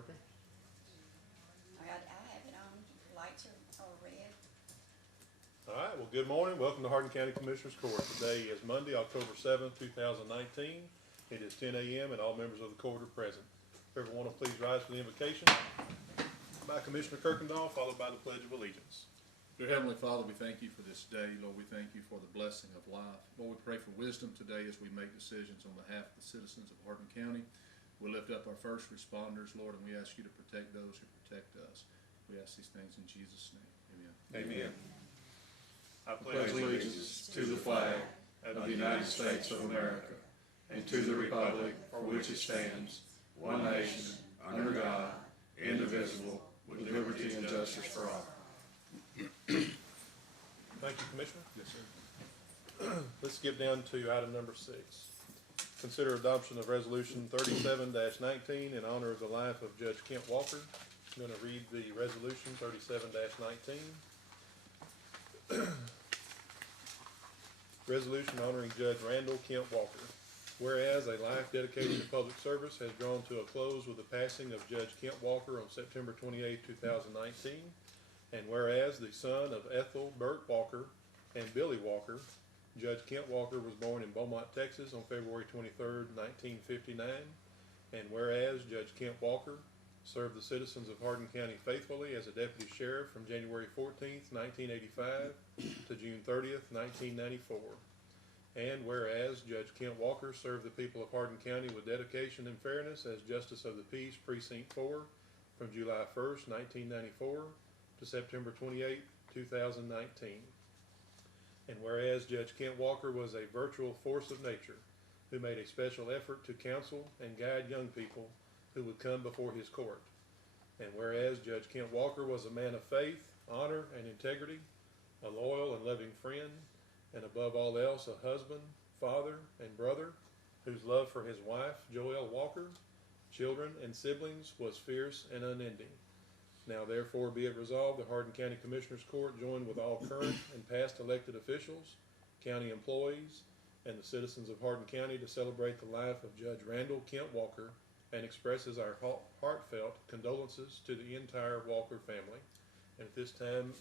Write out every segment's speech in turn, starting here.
working? I have it on, lights are red. All right, well, good morning. Welcome to Hardin County Commissioners Court. Today is Monday, October 7th, 2019. It is 10 a.m. and all members of the court are present. If everyone will please rise for the invocation by Commissioner Kirkendall, followed by the Pledge of Allegiance. Dear Heavenly Father, we thank you for this day. Lord, we thank you for the blessing of life. Lord, we pray for wisdom today as we make decisions on behalf of the citizens of Hardin County. We lift up our first responders, Lord, and we ask you to protect those who protect us. We ask these things in Jesus' name. Amen. Amen. I pledge allegiance to the flag of the United States of America and to the republic for which it stands, one nation, under God, indivisible, with liberty and justice for all. Thank you, Commissioner. Yes, sir. Let's skip down to item number 6. Consider adoption of resolution 37-19 in honor of the life of Judge Kent Walker. I'm going to read the resolution 37-19. Resolution honoring Judge Randall Kent Walker. Whereas a life dedicated to public service has drawn to a close with the passing of Judge Kent Walker on September 28, 2019. And whereas the son of Ethel Burt Walker and Billy Walker, Judge Kent Walker was born in Beaumont, Texas on February 23, 1959. And whereas Judge Kent Walker served the citizens of Hardin County faithfully as a deputy sheriff from January 14, 1985 to June 30, 1994. And whereas Judge Kent Walker served the people of Hardin County with dedication and fairness as Justice of the Peace Precinct 4 from July 1, 1994 to September 28, 2019. And whereas Judge Kent Walker was a virtual force of nature who made a special effort to counsel and guide young people who would come before his court. And whereas Judge Kent Walker was a man of faith, honor, and integrity, a loyal and loving friend, and above all else a husband, father, and brother whose love for his wife, Joelle Walker, children, and siblings was fierce and unending. Now therefore be it resolved, the Hardin County Commissioners Court joined with all current and past elected officials, county employees, and the citizens of Hardin County to celebrate the life of Judge Randall Kent Walker and expresses our heartfelt condolences to the entire Walker family. And at this time,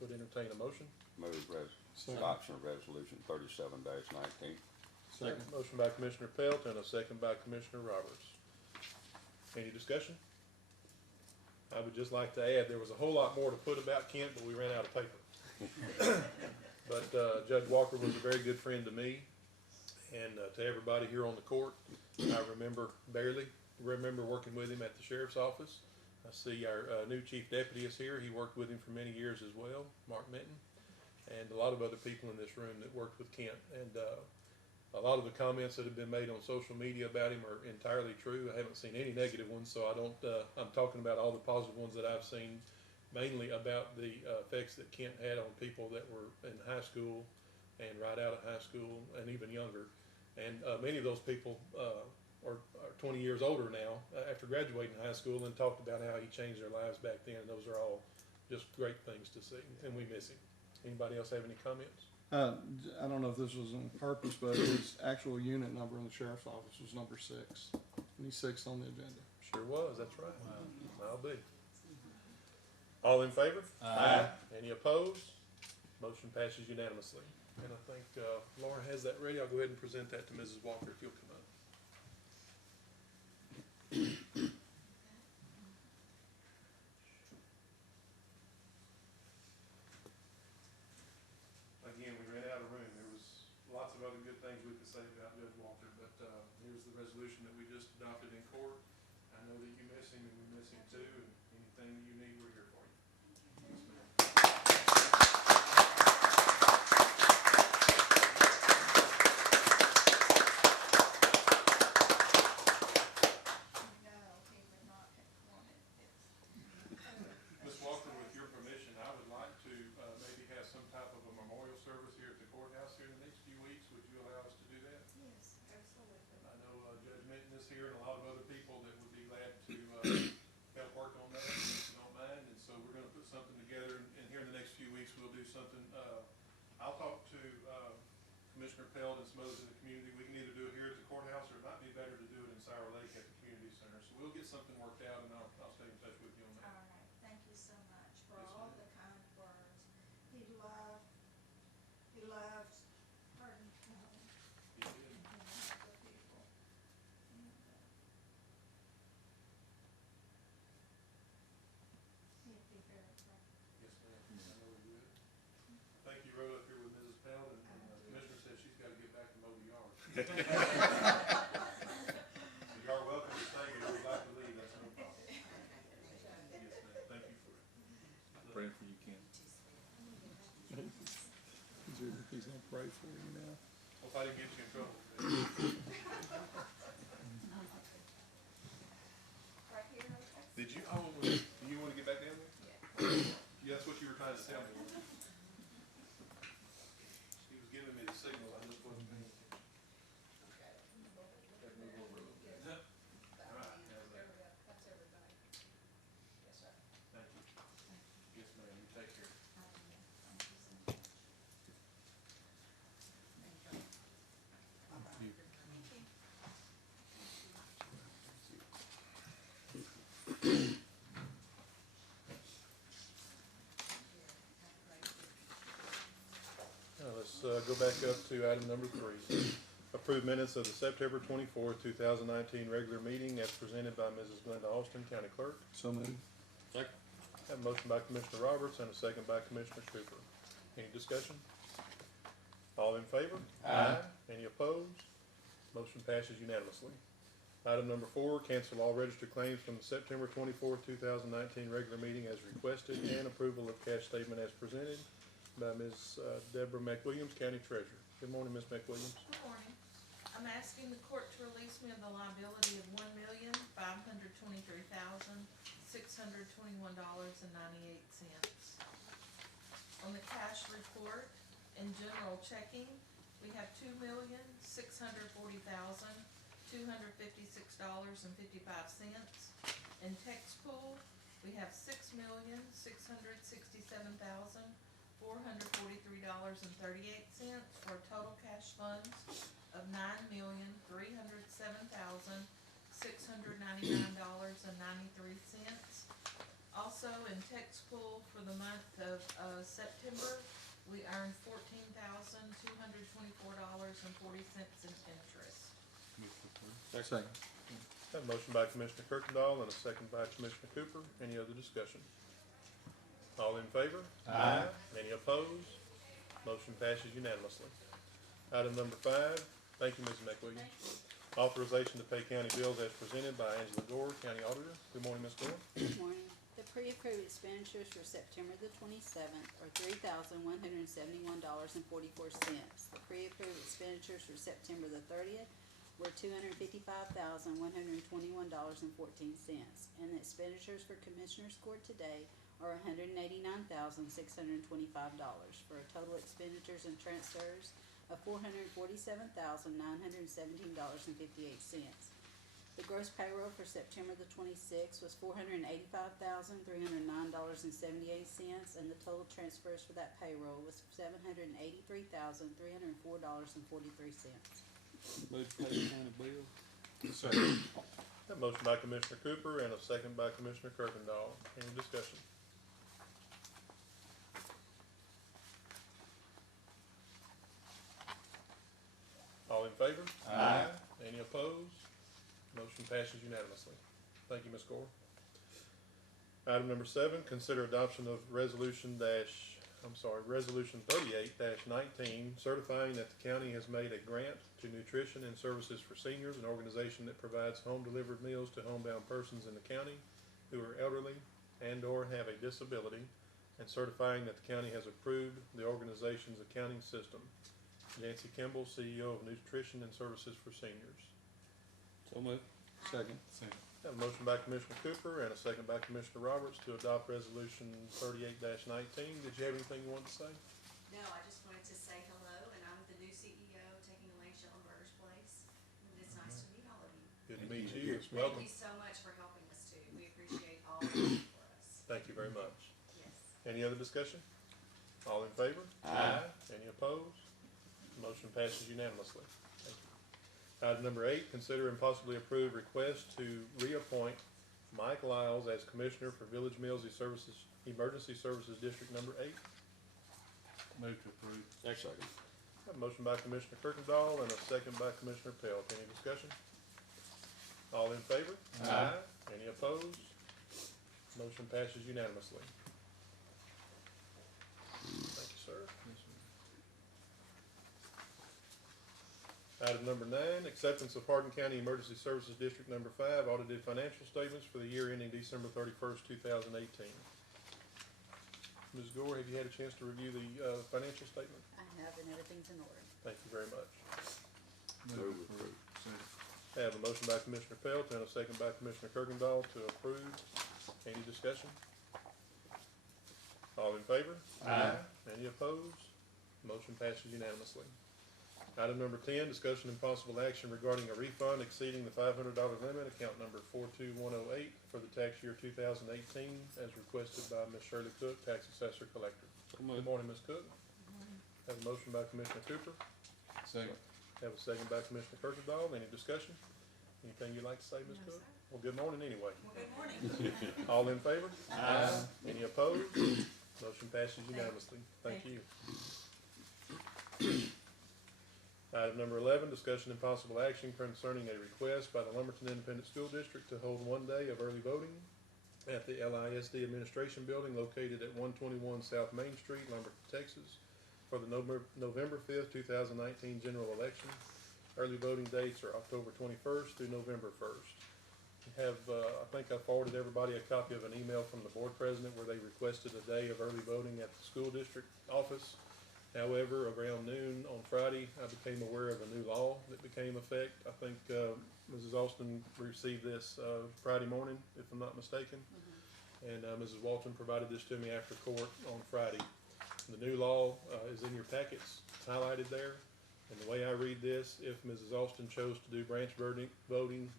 would entertain a motion. Move adoption of resolution 37-19. Second. Motion by Commissioner Pelt and a second by Commissioner Roberts. Any discussion? I would just like to add, there was a whole lot more to put about Kent, but we ran out of paper. But Judge Walker was a very good friend to me and to everybody here on the court. I remember working with him at the sheriff's office. I see our new chief deputy is here. He worked with him for many years as well, Mark Minton, and a lot of other people in this room that worked with Kent. And a lot of the comments that have been made on social media about him are entirely true. I haven't seen any negative ones, so I'm talking about all the positive ones that I've seen, mainly about the effects that Kent had on people that were in high school and right out of high school and even younger. And many of those people are 20 years older now after graduating high school and talked about how he changed their lives back then. And those are all just great things to see, and we miss him. Anybody else have any comments? I don't know if this was on purpose, but his actual unit number in the sheriff's office was number 6. And he's 6th on the agenda. Sure was, that's right. Wow. I'll be. All in favor? Aye. Any opposed? Motion passes unanimously. And I think Laura has that ready. I'll go ahead and present that to Mrs. Walker if you'll come up. Again, we ran out of room. There was lots of other good things we could say about Judge Walker, but here's the resolution that we just adopted in court. I know that you miss him, and we miss him too, and anything you need, we're here for you. Yes, ma'am. Ms. Walker, with your permission, I would like to maybe have some type of a memorial service here at the courthouse here in the next few weeks. Would you allow us to do that? Yes, absolutely. I know Judge Minton is here and a lot of other people that would be glad to help work on that, if you don't mind. And so we're going to put something together, and here in the next few weeks we'll do something. I'll talk to Commissioner Pelt and some others in the community. We can either do it here at the courthouse, or it might be better to do it in Sour Lake at the community center. So we'll get something worked out, and I'll You are welcome to stay, but if you'd like to leave, that's no problem. Yes, ma'am. Thank you for Praying for you, Ken. He's gonna pray for you now. Hope I didn't get you in trouble. Right here, okay? Did you, do you wanna get back down there? Yeah, that's what you were trying to tell me. He was giving me the signal, I just wasn't paying attention. Let's move over a little bit. All right, how's that? That's everybody. Yes, sir. Thank you. Yes, ma'am, you take care. Now, let's go back up to item number 3. Approve minutes of the September 24th, 2019 regular meeting as presented by Mrs. Glenda Austin, County Clerk. So moved. Have a motion by Commissioner Roberts and a second by Commissioner Cooper. Any discussion? All in favor? Aye. Any opposed? Motion passes unanimously. Item number 4, cancel all registered claims from the September 24th, 2019 regular meeting as requested and approval of cash statement as presented by Ms. Deborah McWilliams, County Treasurer. Good morning, Ms. McWilliams. Good morning. I'm asking the court to release me of the liability of $1,523,621.98. On the cash report, in general checking, we have $2,640,256.55. In text pool, we have $6,667,443.38 for a total cash funds of $9,307,699.93. Also, in text pool for the month of September, we earned $14,224.40 in interest. Second. Have a motion by Commissioner Kirkendall and a second by Commissioner Cooper. Any other discussion? All in favor? Aye. Any opposed? Motion passes unanimously. Item number 5, thank you, Mrs. McWilliams. Authorization to pay county bills as presented by Angela Gore, County Auditor. Good morning, Ms. Gore. Good morning. The pre-approved expenditures for September the 27th are $3,171.44. The pre-approved expenditures for September the 30th were $255,121.14. And the expenditures for Commissioners Court today are $189,625 for a total expenditures and transfers of $447,917.58. The gross payroll for September the 26th was $485,309.78, and the total transfers for that payroll was $783,304.43. Move to pay county bill. Second. Have a motion by Commissioner Cooper and a second by Commissioner Kirkendall. Any discussion? All in favor? Aye. Any opposed? Motion passes unanimously. Thank you, Ms. Gore. Item number 7, consider adoption of resolution 38-19, certifying that the county has made a grant to Nutrition and Services for Seniors, an organization that provides home-delivered meals to homebound persons in the county who are elderly and/or have a disability, and certifying that the county has approved the organization's accounting system. Nancy Kimball, CEO of Nutrition and Services for Seniors. So moved. Second. Have a motion by Commissioner Cooper and a second by Commissioner Roberts to adopt resolution 38-19. Did you have anything you wanted to say? No, I just wanted to say hello, and I'm the new CEO taking away Schellenberger's place. And it's nice to meet all of you. Good to meet you. Thank Welcome. you so much for helping us too. We appreciate all you do for us. Thank you very much. Yes. Any other discussion? All in favor? Aye. Any opposed? Motion passes unanimously. Thank you. Item number 8, consider and possibly approve request to reappoint Mike Lyles as Commissioner for Village Emergency Services District number 8. Move to approve. Second. Have a motion by Commissioner Kirkendall and a second by Commissioner Pelt. Any discussion? All in favor? Aye. Any opposed? Motion passes unanimously. Thank you, sir. Item number 9, acceptance of Hardin County Emergency Services District Number 5 audited financial statements for the year ending December 31st, 2018. Ms. Gore, have you had a chance to review the financial statement? I have, and everything's in order. Thank you very much. Move approved. Second. I have a motion by Commissioner Pelt and a second by Commissioner Kirkendall to approve. Any discussion? All in favor? Aye. Any opposed? Motion passes unanimously. Item number 10, discussion and possible action regarding a refund exceeding the $500 limit, account number 42108 for the tax year 2018, as requested by Ms. Shirley Cook, tax assessor collector. Good morning, Ms. Cook. Have a motion by Commissioner Cooper. Second. Have a second by Commissioner Kirkendall. Any discussion? Anything you'd like to say, Ms. No, Cook? sir. Well, good morning anyway. Well, good morning. All in favor? Aye. Any opposed? Motion passes unanimously. Thank you. Item number 11, discussion and possible action concerning a request by the Lumberton Independent School District to hold 1 day of early voting at the LISD Administration Building located at 121 South Main Street, Lumberton, Texas, for the November 5th, 2019 general election. Early voting dates are October 21st through November 1st. I think I forwarded everybody a copy of an email from the board president where they requested a day of early voting at the school district office. However, around noon on Friday, I became aware of a new law that became effect. I think Mrs. Austin received this Friday morning, if I'm not mistaken. And Mrs. Walton provided this to me after court on Friday. The new law is in your packets. It's highlighted there. And the way I read this, if Mrs. Austin chose to do branch early voting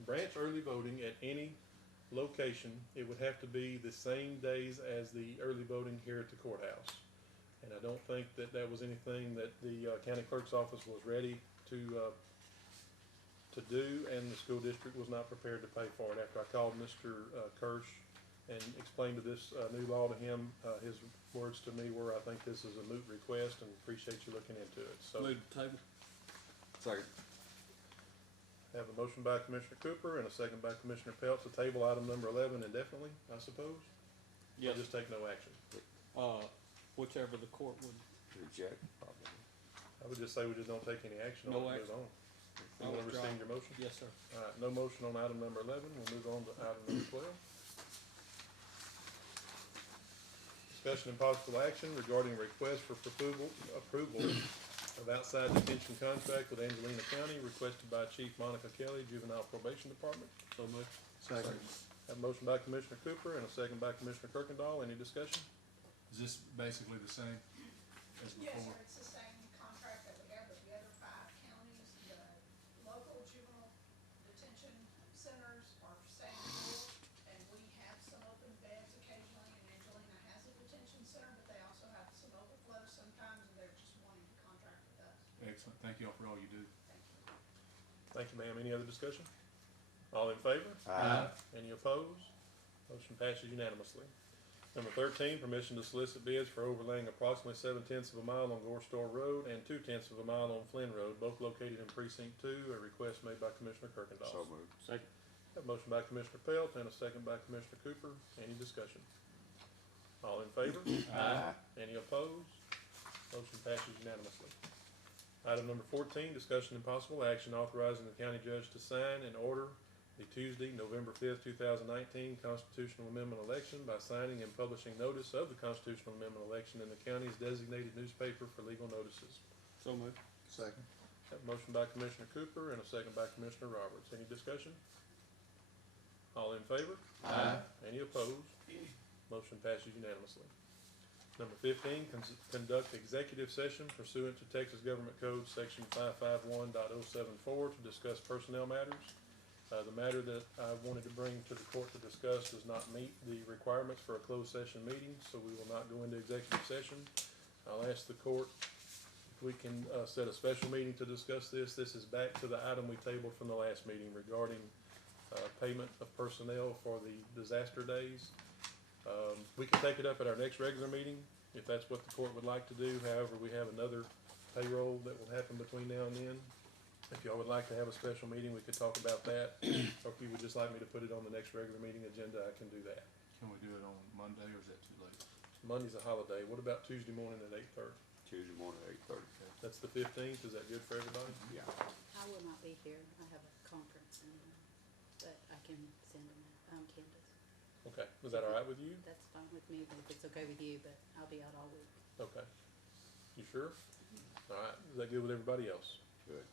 at any location, it would have to be the same days as the early voting here at the courthouse. And I don't think that that was anything that the county clerk's office was ready to do, and the school district was not prepared to pay for it. After I called Mr. Kirsch and explained this new law to him, his words to me were, I think this is a moot request and appreciate you looking into it. So Move the table. Second. have a motion by Commissioner Cooper and a second by Commissioner Pelt to table item number 11 indefinitely, I suppose? Yes, Or just take no action? whichever the court would. Reject, probably. I would just say we just don't take any action on No it and action. move on. I You want to withdraw. rescind your motion? Yes, sir. All right, no motion on item number 11. We'll move on to item number 12. Discussion and possible action regarding request for approval of outside detention contract with Angelina County requested by Chief Monica Kelly, Juvenile Probation Department. So moved. Second. Have a motion by Commissioner Cooper and a second by Commissioner Kirkendall. Any discussion? Is this basically the same as Yes, before? sir, it's the same contract that we have with the other 5 counties. The local juvenile detention centers are staying full, and we have some open beds occasionally, and Angelina has a detention center, but they also have some overflow sometimes, and they're just wanting to contract with us. Excellent. Thank you all for all you do. Thank you. Thank you, ma'am. Any other discussion? All in favor? Aye. Any opposed? Motion passes unanimously. Number 13, permission to solicit bids for overlaying approximately 7/10 of a mile on Gore Store Road and 2/10 of a mile on Flynn Road, both located in Precinct 2, a request made by Commissioner Kirkendall. So moved. Second. Have a motion by Commissioner Pelt and a second by Commissioner Cooper. Any discussion? All in favor? Aye. Any opposed? Motion passes unanimously. Item number 14, discussion and possible action authorizing the county judge to sign and order the Tuesday, November 5th, 2019 constitutional amendment election by signing and publishing notice of the constitutional amendment election in the county's designated newspaper for legal notices. So moved. Second. Have a motion by Commissioner Cooper and a second by Commissioner Roberts. Any discussion? All in favor? Aye. Any opposed? Motion passes unanimously. Number 15, conduct executive session pursuant to Texas Government Code Section 551.074 to discuss personnel matters. The matter that I wanted to bring to the court to discuss does not meet the requirements for a closed session meeting, so we will not go into executive session. I'll ask the court if we can set a special meeting to discuss this. This is back to the item we tabled from the last meeting regarding payment of personnel for the disaster days. We can take it up at our next regular meeting if that's what the court would like to do. However, we have another payroll that will happen between now and then. If y'all would like to have a special meeting, we could talk about that. Or if you would just like me to put it on the next regular meeting agenda, I can do that. Can we do it on Monday or is that too late? Monday's a holiday. What about Tuesday morning at 8:30? Tuesday morning at 8:30. That's the 15th, is that good for everybody? Yeah. I will not be here, I have a conference but I can send them, Candace. Okay, is that all right with you? That's fine with me, but if it's okay with you, but I'll be out all week. Okay. You sure? All right, is that good with everybody else? Good.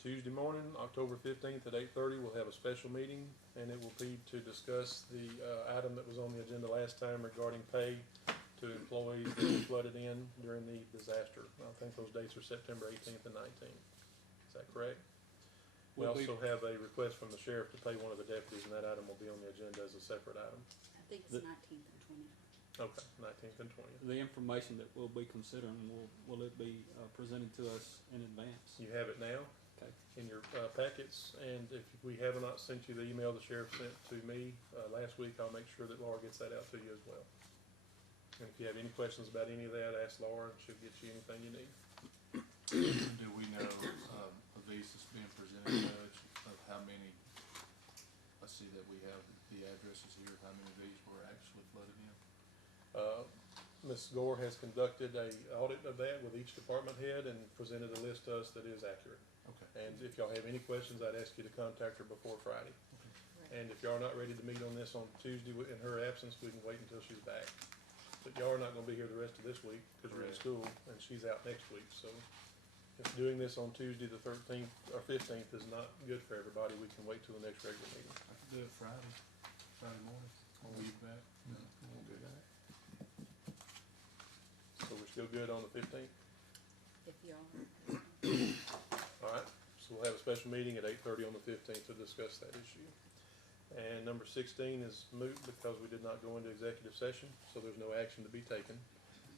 Tuesday morning, October 15th at 8:30, we'll have a special meeting, and it will be to discuss the item that was on the agenda last time regarding pay to employees that were flooded in during the disaster. I think those dates are September 18th and 19th. Is that correct? We also have a request from the sheriff to pay one of the deputies, and that item will be on the agenda as a separate item. I think it's 19th and 20th. Okay, 19th and 20th. The information that we'll be considering, will it be presented to us in advance? You have it now Okay. in your packets, and if we have not sent you the email the sheriff sent to me last week, I'll make sure that Laura gets that out to you as well. And if you have any questions about any of that, ask Laura, and she'll get you anything you need. Do we know, of these that's being presented, Judge, of how many, I see that we have the addresses here, how many of these were actually flooded in? Ms. Gore has conducted a audit of that with each department head and presented a list to us that is accurate. Okay. And if y'all have any questions, I'd ask you to contact her before Friday. And if y'all are not ready to meet on this on Tuesday in her absence, we can wait until she's back. But y'all are not gonna be here the rest of this week, cause we're in school, and she's out next week, so if doing this on Tuesday the 13th or 15th is not good for everybody, we can wait till the next regular meeting. I could do it Friday morning, when we get back. We won't do that. So we're still good on the 15th? If y'all, All right, so we'll have a special meeting at 8:30 on the 15th to discuss that issue. And number 16 is moot because we did not go into executive session, so there's no action to be taken.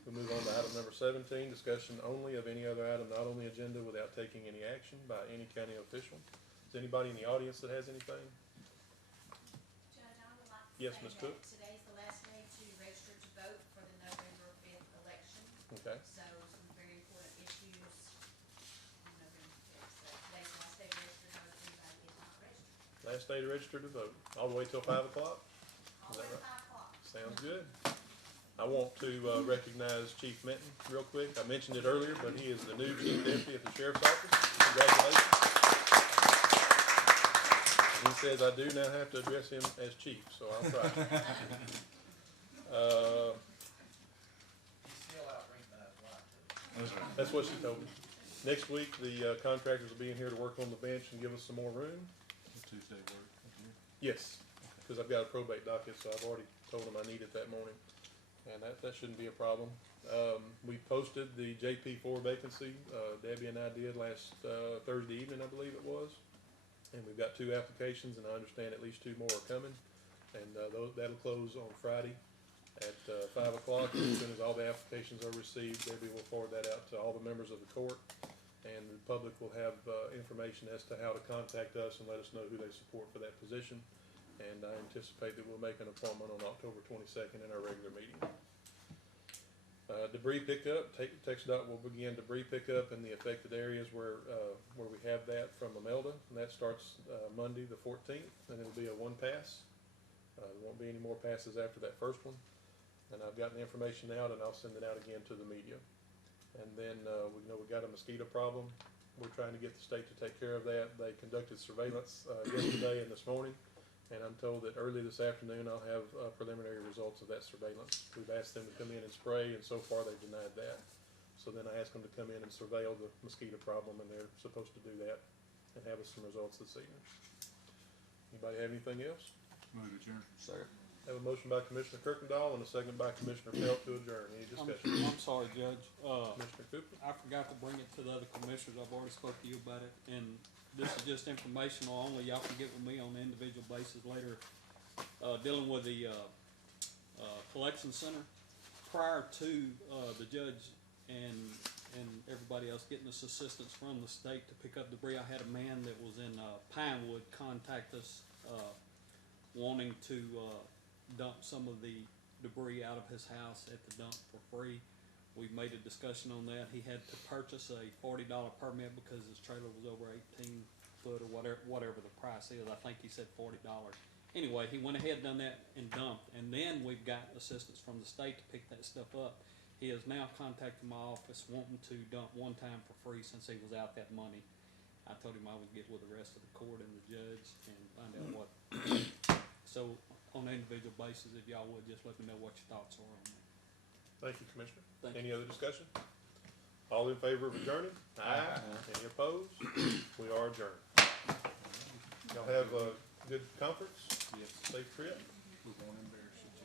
We'll move on to item number 17, discussion only of any other item not on the agenda without taking any action by any county official. Is anybody in the audience that has anything? Judge, I would like to Yes, say Ms. that Cook? today's the last day to register to vote for the November 5th election. Okay, So some very important issues on November 5th. So today's the last day to register to vote if anybody is not registered. last day to register to vote, all the way till 5 o'clock? All that the way right? 5 o'clock. Sounds good. I want to recognize Chief Minton real quick. I mentioned it earlier, but he is the new chief deputy at the sheriff's office. Congratulations. He says I do now have to address him as chief, so I'll try. That's what she told me. Next week, the contractors will be in here to work on the bench and give us some more room. Tuesday work. Yes, because I've got a probate docket, so I've already told them I need it that morning, and that shouldn't be a problem. We posted the JP4 vacancy, Debbie and I did last Thursday evening, I believe it was, and we've got 2 applications, and I understand at least 2 more are coming, and that'll close on Friday at 5 o'clock. As soon as all the applications are received, Debbie will forward that out to all the members of the court, and the public will have information as to how to contact us and let us know who they support for that position. And I anticipate that we'll make an appointment on October 22nd in our regular meeting. Debris pickup, TxDOT will begin debris pickup in the affected areas where we have that from Imelda, and that starts Monday the 14th, and it'll be a 1 pass. There won't be any more passes after that first one. And I've gotten the information out, and I'll send it out again to the media. And then we know we got a mosquito problem. We're trying to get the state to take care of that. They conducted surveillance yesterday and this morning, and I'm told that early this afternoon I'll have preliminary results of that surveillance. We've asked them to come in and spray, and so far they've denied that. So then I asked them to come in and surveil the mosquito problem, and they're supposed to do that and have us some results this evening. Anybody have anything else? Move adjourned. Second. Have a motion by Commissioner Kirkendall and a second by Commissioner Pelt to adjourn. Any discussion? I'm sorry, Judge, Commissioner Cooper? I forgot to bring it to the other commissioners, I've already spoke to you about it, and this is just informational only, y'all can get with me on an individual basis later, dealing with the, collection center. Prior to, the judge and everybody else getting this assistance from the state to pick up debris, I had a man that was in, Pinewood contact us, wanting to, dump some of the debris out of his house at the dump for free. We made a discussion on that. He had to purchase a $40 permit because his trailer was over 18 foot or whatever the price is. I think he said $40. Anyway, he went ahead and done that and dumped. And then we've got assistance from the state to pick that stuff up. he has now contacted my office wanting to dump one time for free since he was out that money. I told him I would get with the rest of the court and the judge and find out what. So, on an individual basis, if y'all would, just let me know what your thoughts are on that. Thank you, Commissioner. Thank Any other discussion? All in favor of adjourning? Aye. Any opposed? We are adjourned. Y'all have a good conference, Yes, safe trip. we're going in there.